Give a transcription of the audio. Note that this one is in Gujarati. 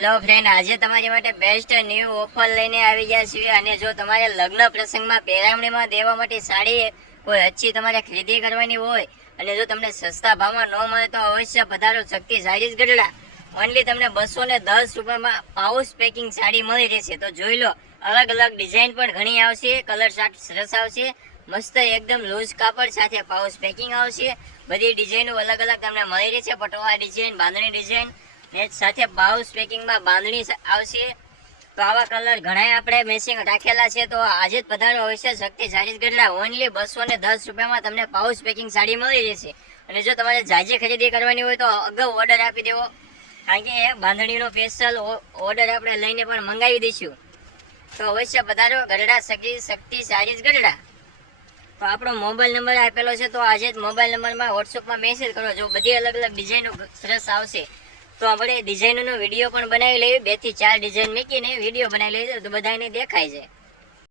હેલો ફ્રેન્ડ, આજે તમારી માટે બેસ્ટ ન્યૂ ઓફર લઈને આવી ગયા છીએ. અને જો તમારે લગ્ન પ્રસંગમાં પહેરામણીમાં દેવા માટે સાડી કોઈ અચ્છી તમારે ખરીદી કરવાની હોય અને જો તમને સસ્તા ભાવમાં ન મળે તો અવશ્ય પધારો શક્તિ સાડીઝ ગઢડા. ઓનલી તમને 210 રૂપિયામાં પાઉચ પેકિંગ સાડી મળી રહેશે. તો જોઈ લો, અલગ અલગ ડિઝાઇન પણ ઘણી આવશે, કલર ચાર્ટ સરસ આવશે, મસ્ત એકદમ લૂઝ કાપડ સાથે પાઉચ પેકિંગ આવશે. બધી ડિઝાઇનો અલગ અલગ તમને મળી રહેશે. પટોળા ડિઝાઇન, બાંધણી ડિઝાઇન ને સાથે પાઉચ પેકિંગમાં બાંધણી આવશે. તો આવા કલર ઘણા આપણે મેચિંગ રાખેલા છે. તો આજે જ પધારો અવશ્ય શક્તિ સાડીઝ ગઢડા. ઓનલી 210 રૂપિયામાં તમને પાઉચ પેકિંગ સાડી મળી રહેશે. અને જો તમારે જાજી ખરીદી કરવાની હોય તો અગાઉ ઓર્ડર આપી દેવો, કારણ કે બાંધણીનો સ્પેશિયલ ઓર્ડર આપણે લઈને પણ મંગાવી દઈશું. તો અવશ્ય પધારો ગઢડા શક્તિ સાડીઝ ગઢડા. તો આપણો મોબાઈલ નંબર આપેલો છે, તો આજે જ મોબાઈલ નંબરમાં વોટ્સઅપમાં મેસેજ કરો. જો બધી અલગ અલગ ડિઝાઇનો સરસ આવશે તો આપણે ડિઝાઇનનો વિડીયો પણ બનાવી લઈએ. 2 થી 4 ડિઝાઇન મૂકીને વિડીયો બનાવી લઈએ તો બધાને દેખાય છે.